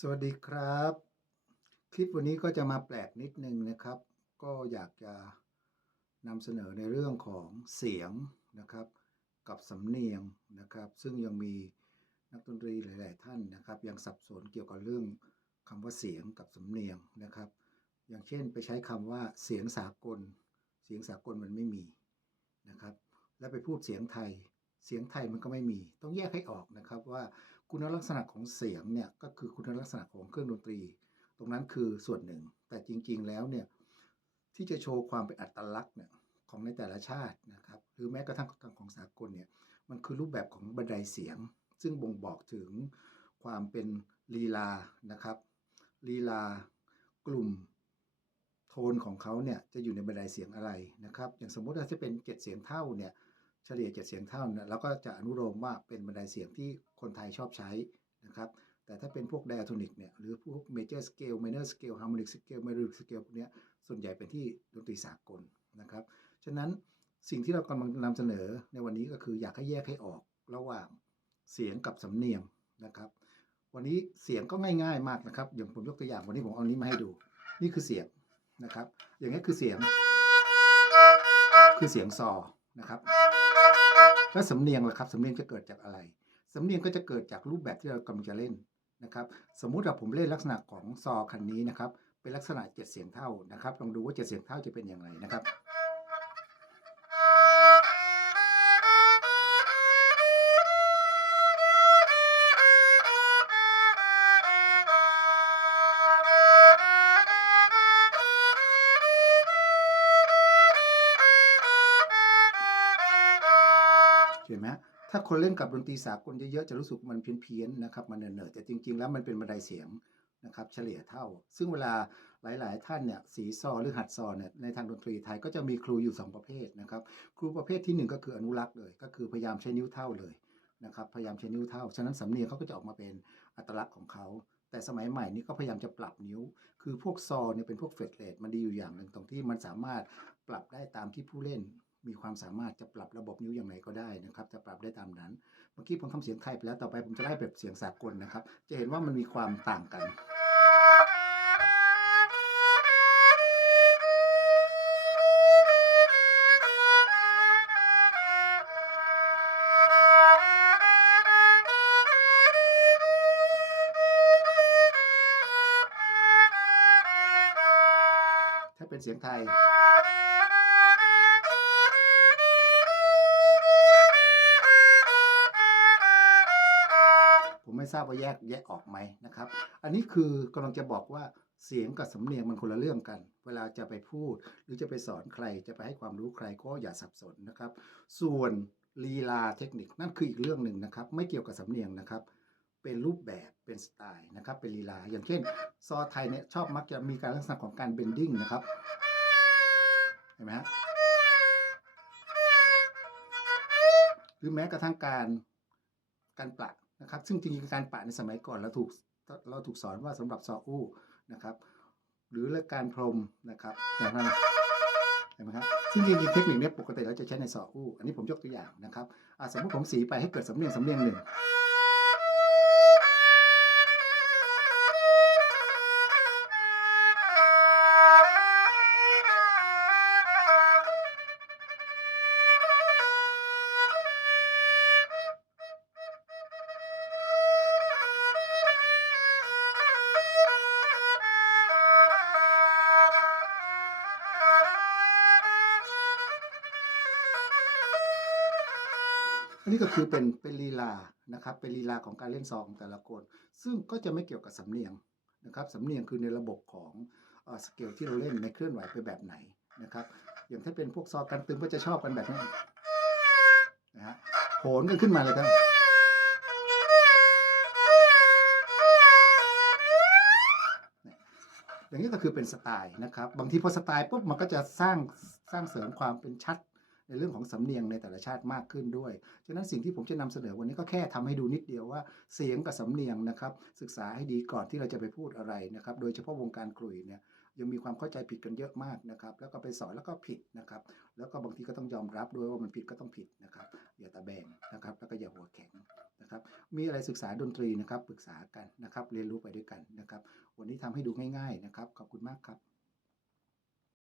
สวัสดีครับ คลิปวันนี้ก็จะมาแปลกนิดนึงนะครับ ก็อยากจะนำเสนอในเรื่องของเสียงนะครับ กับสำเนียงนะครับ ซึ่งยังมีนักดนตรีหลาย ๆ ท่านนะครับ ยังสับสนเกี่ยวกับเรื่องคำว่าเสียงกับสำเนียงนะครับ อย่างเช่นไปใช้คำว่าเสียงสากล เสียงสากลมันไม่มีนะครับ แล้วไปพูดเสียงไทย เสียงไทยมันก็ไม่มี ต้องแยกให้ออกนะครับว่า คุณลักษณะของเสียงเนี่ยก็คือคุณลักษณะของเครื่องดนตรี ตรงนั้นคือส่วนหนึ่ง แต่จริงๆแล้วเนี่ยที่จะโชว์ความเป็นอัตลักษณ์เนี่ยของในแต่ละชาตินะครับหรือแม้กระทั่งทางของสากลเนี่ยมันคือรูปแบบของบันไดเสียง ซึ่งบ่งบอกถึงความเป็นลีลานะครับลีลากลุ่มโทนของเขาเนี่ยจะอยู่ในบันไดเสียงอะไรนะครับ อย่างสมมติว่าจะเป็นเจ็ดเสียงเท่าเนี่ย เฉลี่ยเจ็ดเสียงเท่าเนี่ยเราก็จะอนุโลมว่าเป็นบันไดเสียงที่คนไทยชอบใช้นะครับ แต่ถ้าเป็นพวกไดอะโทนิกเนี่ยหรือพวกเมเจอร์สเกลไมเนอร์สเกลฮาร์โมนิกสเกลไมโลดิกสเกลพวกเนี้ยส่วนใหญ่เป็นที่ดนตรีสากลนะครับ ฉะนั้นสิ่งที่เรากำลังนำเสนอในวันนี้ก็คืออยากให้แยกให้ออกระหว่างเสียงกับสำเนียงนะครับ วันนี้เสียงก็ง่ายๆมากนะครับ อย่างผมยกตัวอย่างวันนี้ผมเอาอันนี้มาให้ดู นี่คือเสียงนะครับ อย่างนี้คือเสียง คือเสียงซอนะครับ แล้วสำเนียงล่ะครับสำเนียงจะเกิดจากอะไร สำเนียงก็จะเกิดจากรูปแบบที่เรากำลังจะเล่นนะครับสมมุติว่าผมเล่นลักษณะของซอคันนี้นะครับเป็นลักษณะเจ็ดเสียงเท่านะครับลองดูว่าเจ็ดเสียงเท่าจะเป็นอย่างไรนะครับ เห็นไหมถ้าคนเล่นกับดนตรีสากลเยอะๆจะรู้สึกมันเพี้ยนๆนะครับมันเนิร์ดๆแต่จริง ๆ แล้วมันเป็นบันไดเสียงนะครับเฉลี่ยเท่า ซึ่งเวลาหลายๆ ท่านเนี่ยสีซอหรือหัดซอเนี่ยในทางดนตรีไทยก็จะมีครูอยู่ 2 ประเภทนะครับ ครูประเภทที่ 1 ก็คืออนุรักษ์เลย ก็คือพยายามใช้นิ้วเท่าเลยนะครับพยายามใช้นิ้วเท่า ฉะนั้นสำเนียงเขาก็จะออกมาเป็นอัตลักษณ์ของเขาแต่สมัยใหม่นี้ก็พยายามจะปรับนิ้ว คือพวกซอเนี่ยเป็นพวกเฟดเลทมันดีอยู่อย่างหนึ่งตรงที่มันสามารถปรับได้ตามที่ผู้เล่น มีความสามารถจะปรับระบบนิ้วอย่างไรก็ได้นะครับจะปรับได้ตามนั้น เมื่อกี้ผมทำเสียงไทยไปแล้วต่อไปผมจะไล่แบบเสียงสากลนะครับ จะเห็นว่ามันมีความต่างกันถ้าเป็นเสียงไทย ไม่ทราบว่าแยกแยกออกไหมนะครับ อันนี้คือกำลังจะบอกว่าเสียงกับสำเนียงมันคนละเรื่องกัน เวลาจะไปพูด หรือจะไปสอนใครจะไปให้ความรู้ใครก็อย่าสับสนนะครับ ส่วนลีลาเทคนิคนั่นคืออีกเรื่องหนึ่งนะครับ ไม่เกี่ยวกับสำเนียงนะครับ เป็นรูปแบบเป็นสไตล์นะครับ เป็นลีลา อย่างเช่น ซอไทยเนี่ยชอบมักจะมีการลักษณะของการเบนดิ้งนะครับเห็นไหมฮะหรือแม้กระทั่งการการปะ นะครับ ซึ่งจริงๆการปะในสมัยก่อนเราถูกเราถูกสอนว่าสำหรับซออู้นะครับ หรือเรื่องการพรมนะครับอย่างนั้นเห็นไหมครับซึ่งจริงๆเทคนิคนี้ปกติเราจะใช้ในซออู้อันนี้ผมยกตัวอย่างนะครับสมมติผมสีไปให้เกิดสำเนียงสำเนียงหนึ่ง อันนี้ก็คือเป็นเป็นลีลานะครับเป็นลีลาของการเล่นซองแต่ละคน ซึ่งก็จะไม่เกี่ยวกับสำเนียงนะครับสำเนียงคือในระบบของสเกลที่เราเล่นในเคลื่อนไหวไปแบบไหนนะครับอย่างถ้าเป็นพวกซอกันตึงก็จะชอบกันแบบนี้นะฮะโหนกันขึ้นมาเลยครับอย่างนี้ก็คือเป็นสไตล์นะครับ บางทีพอสไตล์ปุ๊บมันก็จะสร้างสร้างเสริมความเป็นชัด ในเรื่องของสำเนียงในแต่ละชาติมากขึ้นด้วย ฉะนั้นสิ่งที่ผมจะนำเสนอวันนี้ก็แค่ทำให้ดูนิดเดียวว่าเสียงกับสำเนียงนะครับศึกษาให้ดีก่อนที่เราจะไปพูดอะไรนะครับโดยเฉพาะวงการกลุ่ยเนี่ยยังมีความเข้าใจผิดกันเยอะมากนะครับแล้วก็ไปสอนแล้วก็ผิดนะครับแล้วก็บางทีก็ต้องยอมรับด้วยว่ามันผิดก็ต้องผิดนะครับอย่าตะแบงนะครับแล้วก็อย่าหัวแข็งนะครับมีอะไรศึกษาดนตรีนะครับปรึกษากันนะครับเรียนรู้ไปด้วยกันนะครับวันนี้ทำให้ดูง่ายๆนะครับขอบคุณมากครับ